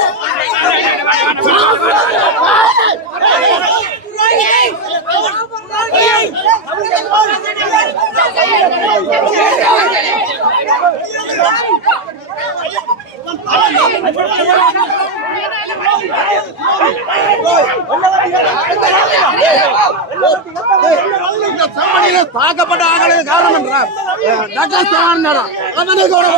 Thank you. தாக்கப்பட்ட ஆகலுக்கு காரணம் என்றார் டாக்டர் சிவானந்தரா அவனுக்கு ஒரு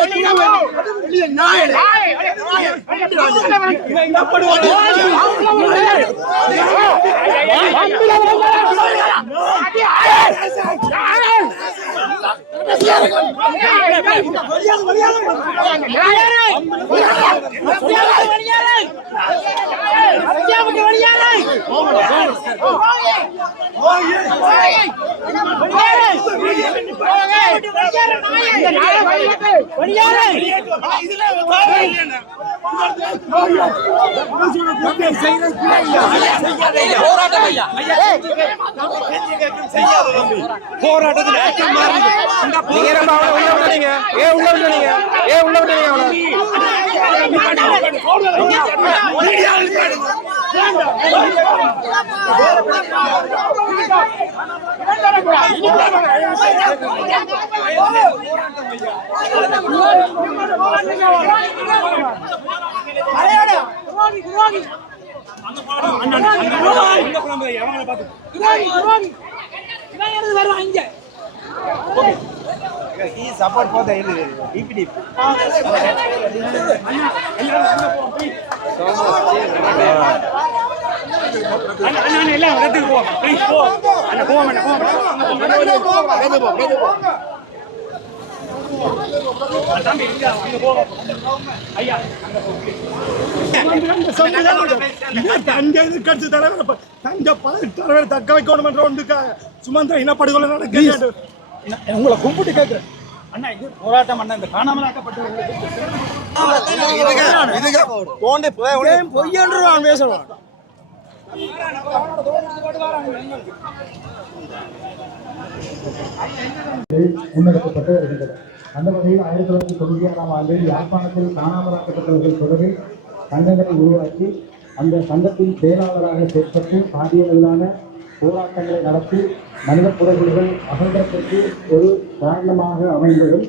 வெளிய நாயடு நீங்க நம்ம அவனை உள்ள விட்டுறீங்க ஏ உள்ள விட்டுறீங்க ஏ உள்ள விட்டுறீங்க அவனை எல்லாம் இடத்துக்கு போ ப்ளீஸ் போ இங்க எதிர்கட்சி தலைவர் தங்க தலைவர் தக்க வைக்கணும் என்ற ஒன்றுக்காக சுமந்திர இனப்படுகொலை நடக்க உங்களை கும்பிட்டு கேட்கிறேன் அண்ணா இது போராட்டம் அண்ணா இந்த காணாமலாக்கப்பட்டவர்களுக்கு பொய்யன்றுவான் பேசுவான் முன்னெடுக்கப்பட்டு அந்த வகையில் ஆயிரத்தி தொள்ளாயிரத்தி தொண்ணூற்றி ஆறாம் ஆண்டு யாழ்ப்பாணத்தில் காணாமலாக்கப்பட்டவர்கள் தொடர்பில் சங்கங்களை உருவாக்கி அந்த சங்கத்தின் செயலாளராக செயற்பட்டு பாரிய போராட்டங்களை நடத்தி மனித புறகுலிகள் அகன்றத்திற்கு ஒரு காரணமாக அமைந்ததும்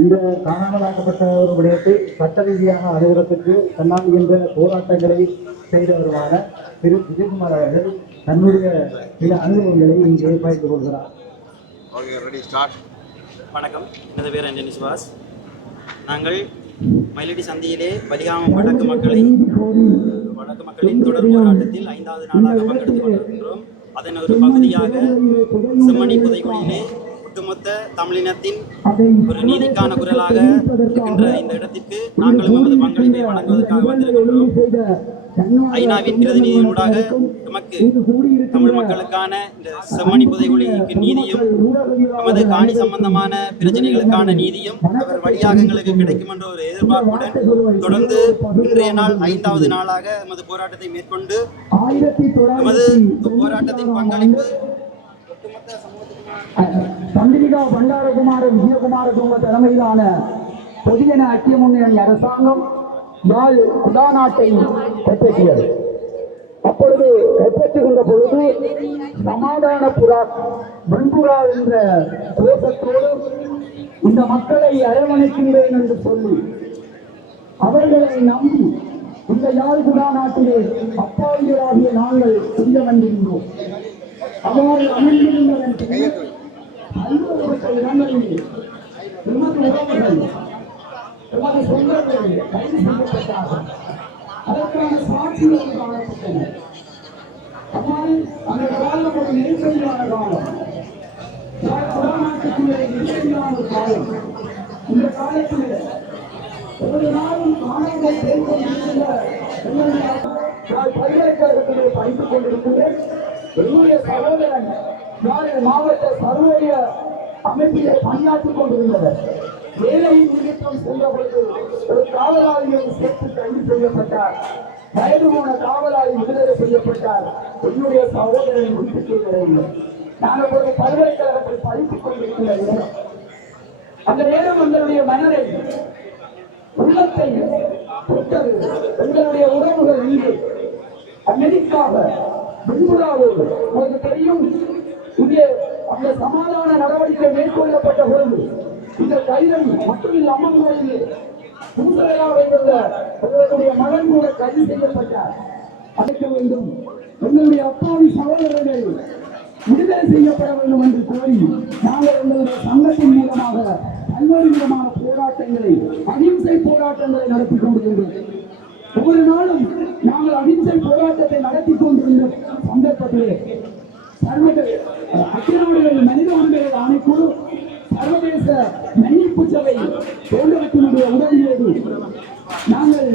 இந்த காணாமலாக்கப்பட்ட ஒரு விடயத்தை சட்ட ரீதியாக அணுகிறதுக்கு தன்னாங்குகின்ற போராட்டங்களை செய்தவர்களான திரு விஜயகுமார் அவர்கள் தன்னுடைய சில அனுபவங்களை இங்கே பகிர்ந்து கொள்கிறார். வணக்கம். எனது பேர் அஞ்சனி சுபாஷ். நாங்கள் மயிலடி சந்தியிலே பலிகாமம் வடக்கு மக்களை வடக்கு மக்களின் தொடர் போராட்டத்தில் ஐந்தாவது நாளாக பங்கெடுத்துக் கொண்டிருக்கின்றோம். அதன் ஒரு பகுதியாக செம்மணி புதைக்குழியிலே ஒட்டுமொத்த தமிழினத்தின் ஒரு நீதிக்கான குரலாக இருக்கின்ற இந்த இடத்திற்கு நாங்களும் நமது பங்களிப்பை வழங்குவதற்காக வந்திருக்கின்றோம். ஐநாவின் பிரதிநிதியூடாக நமக்கு தமிழ் மக்களுக்கான இந்த செம்மணி புதைகுழிக்கு நீதியும் நமது காணி சம்பந்தமான பிரச்சனைகளுக்கான நீதியும் அவர் வழியாக எங்களுக்கு கிடைக்கும் என்ற ஒரு எதிர்பார்ப்புடன் தொடர்ந்து இன்றைய நாள் ஐந்தாவது நாளாக எமது போராட்டத்தை மேற்கொண்டு எமது போராட்டத்தின் பங்களிப்பு ஒட்டுமொத்த சமூகத்துக்குமான சந்திரிகா பண்டாரகுமார விஜயகுமார குடும்ப தலைமையிலான பொதுஜன ஐக்கிய முன்னணி அரசாங்கம் யாழ் குடா நாட்டை கைப்பற்றியது. அப்பொழுது கைப்பற்றுகின்ற பொழுது சமாதான புறா வெண்புறா என்ற கோஷத்தோடு இந்த மக்களை அரவணைக்கின்றேன் என்று சொல்லி அவர்களை நம்பி இந்த யாழ் குடா நாட்டிலே அப்பாவிகளாகிய நாங்கள் செல்ல வந்திருந்தோம். அவ்வாறு அமைந்திருந்ததன் பின்னர் பல்வேறுபட்ட உறவுகள் எமது சொந்தங்கள் கைது செய்யப்பட்டார்கள் அதற்கான சாட்சிகள் காணப்பட்டன அவ்வாறு அந்த காலம் ஒரு நெருக்கடியான காலம். கொரோனாட்டுக்குள்ளே நெருக்கடியான ஒரு காலம். இந்த காலத்தில் ஒரு நாளும் மாணவர்கள் தேர்ந்தெடுத்துள்ள நான் பல்கலைக்கழகத்திலே படித்துக் கொண்டிருக்கிறேன் என்னுடைய சகோதரன் யாரு மாவட்ட சர்வதேய அமைப்பிலே பணியாற்றிக் கொண்டிருந்தவர் வேலையின் நிமித்தம் சென்ற பொழுது ஒரு காவலாளியை சேர்த்து கைது செய்யப்பட்டார். வயது போன காவலாளி விடுதலை செய்யப்பட்டார். என்னுடைய சகோதரன் விட்டுக்கு வரவில்லை நாங்கள் ஒரு பல்கலைக்கழகத்தில் படித்துக் கொண்டிருக்கிற நேரம் அந்த நேரம் எங்களுடைய மனதை உள்ளத்தை தொட்டது. எங்களுடைய உறவுகள் இங்கே. அமெரிக்காவை வெண்புறாவோடு உங்களுக்கு தெரியும் இங்கே அந்த சமாதான நடவடிக்கை மேற்கொள்ளப்பட்ட பொழுது இந்த கைதம் மட்டுமில் அம்மன்களில் பூசலையாக இருந்த எங்களுடைய மகன் கூட கைது செய்யப்பட்டார். அழைக்க வேண்டும். எங்களுடைய அப்பாவி சகோதரர்கள் விடுதலை செய்யப்பட வேண்டும் என்று கோரி நாங்கள் எங்களுடைய சங்கத்தின் மூலமாக பல்வேறு விதமான போராட்டங்களை அகிம்சை போராட்டங்களை நடத்தி கொண்டிருந்தோம். ஒவ்வொரு நாளும் நாங்கள் அகிம்சை போராட்டத்தை நடத்தி கொண்டிருந்த சந்தர்ப்பத்திலே சர்வதேச அகில நாடுகள் மனித உரிமைகள் ஆணைக்குழு சர்வதேச மன்னிப்பு சபை போன்றவற்றினுடைய உதவியோடு நாங்கள்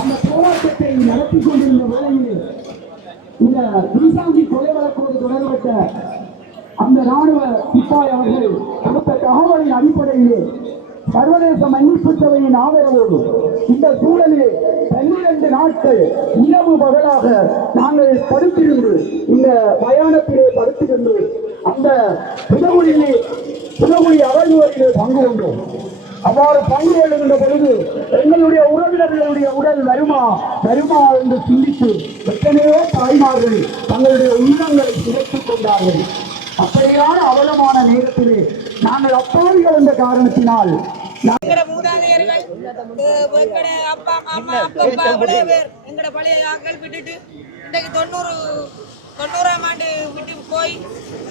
அந்த போராட்டத்தை நடத்தி கொண்டிருந்த வேளையிலே இந்த நீசாங்கி கொலை வழக்கோடு தொடர்பட்ட அந்த ராணுவ சிப்பாய் அவர்கள் கொடுத்த தகவலின் அடிப்படையிலே சர்வதேச மன்னிப்பு சபையின் ஆதரவோடு இந்த சூழலில் பன்னிரண்டு நாட்கள் இரவு பகலாக நாங்கள் படுத்திருந்து இந்த மயானத்திலே படுத்திருந்து அந்த புதகுடியிலே புதகுடி அகழ்வுகளிலே பங்கு கொண்டோம். அவ்வாறு பங்கு கொள்ளுகின்ற பொழுது எங்களுடைய உறவினர்களுடைய உடல் வருமா வருமா என்று சிந்தித்து எத்தனையோ தாய்மார்கள் தங்களுடைய உள்ளங்களை சிதைத்துக் கொண்டார்கள். அப்படியான அவலமான நேரத்திலே நாங்கள் அப்பாவிகள் என்ற காரணத்தினால் எங்கட மூதாதையர்கள் அஹ் எங்கட அப்பா அம்மா அப்பா அப்பா அவ்வளவு பேர் எங்கட பழைய ஆட்கள் விட்டுட்டு இன்றைக்கு தொண்ணூறு தொண்ணூறாம் ஆண்டு விட்டு போய்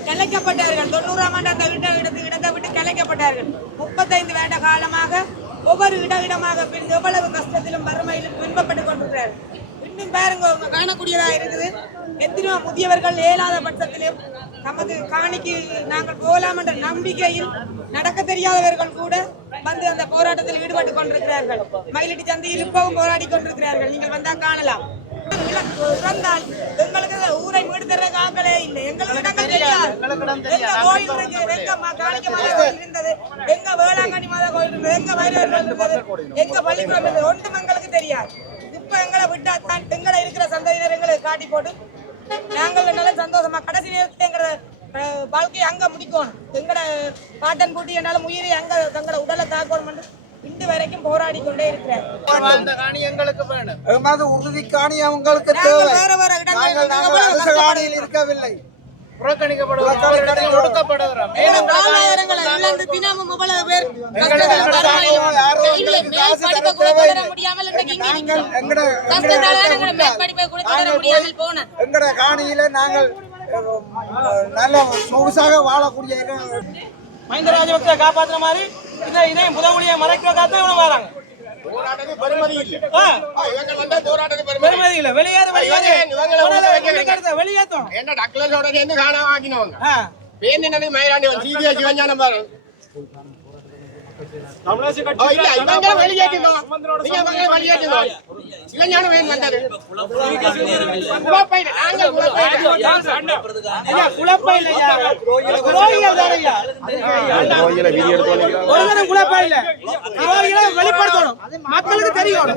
கலைக்கப்பட்டார்கள். தொண்ணூறாம் ஆண்டு அந்த விட்ட இடத்து இடத்தை விட்டு கலைக்கப்பட்டார்கள். முப்பத்தைந்து வேண்ட காலமாக ஒவ்வொரு இட இடமாக பின் எவ்வளவு கஷ்டத்திலும் வறுமையிலும் துன்பப்பட்டுக் கொண்டிருக்கிறார் இன்னும் பாருங்க அவங்க காணக்கூடியதா இருக்குது. எத்தனையோ முதியவர்கள் இயலாத பட்சத்திலும் நமது காணிக்கு நாங்கள் போலாம் என்ற நம்பிக்கையில் நடக்க தெரியாதவர்கள் கூட வந்து அந்த போராட்டத்தில் ஈடுபட்டு கொண்டிருக்கிறார்கள். மயிலட்டி சந்தையில் இப்பவும் போராடி கொண்டிருக்கிறார்கள். நீங்கள் வந்தா காணலாம். இறந்தால் எங்களுக்கு ஊரை மீடு தர ஆக்களே இல்லை. எங்களுக்கு இடங்கள் தெரியாது. எங்க கோயில் இருக்கு. எங்க காணிக்க மாதா கோயில் இருந்தது. எங்க வேளாங்கண்ணி மாதா கோயில் இருந்தது. எங்க வைரவர்கள் இருந்தது. எங்க பள்ளிக்கூடம் இருந்தது. ஒன்றும் எங்களுக்கு தெரியாது. இப்ப எங்களை விட்டா தான் எங்களை இருக்கிற சந்ததியினர் எங்களை காட்டி போட்டு நாங்கள் நல்ல சந்தோஷமா கடைசி நேரத்தில் எங்களோட அஹ், வாழ்க்கையை அங்க முடிக்கணும். எங்கட பாட்டன் பூட்டி என்னாலும் உயிரை அங்க தங்களோட உடலை தாக்கணும் இன்று வரைக்கும் போராடி கொண்டே இருக்கிறார் எமது உறுதி காணி அவங்களுக்கு நாங்கள் தேவை. வேற வேற இடங்களில் நாங்கள் இருக்கவில்லை. எங்கட காணியில நாங்கள் நல்ல சொகுசாக வாழக்கூடிய இடம். மஹிந்த ராஜபக்ச காப்பாத்துற மாதிரி இதை இதையும் புதமொழியை மறைக்க காத்த இவங்க வராங்க. வெளியேற்றும் என்ன டக்ளஸோட சேர்ந்து காண ஆக்கினவங்க. பேருந்து மயிலாண்டி சீதியா சிவஞானம் பாரு. இல்ல இவங்க வெளியேற்றினோம் வந்தது. நாங்கள் வெளிப்படுத்தணும். மக்களுக்கு தெரியும்.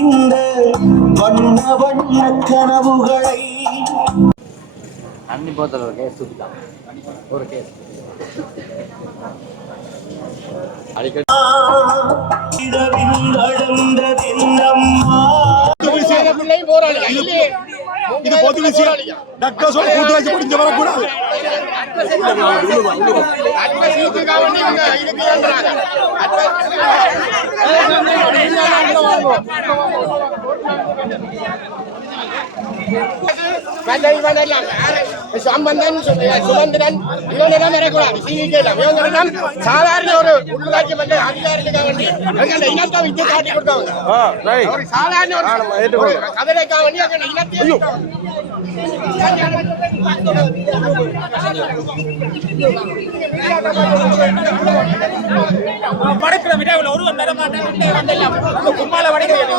இந்த வண்ண வண்ண கனவுகளை தண்ணி போத்தல் ஒரு கேஸ் தூக்கிட்டான். ஒரு கேஸ் அடிக்கடி. இது பொது சம்பந்தன் சுமந்திரன் இவனெல்லாம் வரக்கூடாது சிவிக்கலாம் இவங்கெல்லாம் சாதாரண ஒரு உள்ளாட்சி மன்ற அதிகாரிகளுக்காக வேண்டி எங்களை இனத்தை விட்டு காட்டி கொடுத்தவங்க சாதாரண ஒரு கதிரைக்காக வேண்டி எங்களை இனத்தை படைக்கிற விடாவில் ஒருவன் தர மாட்டேன். கும்மால படைக்கிறேன்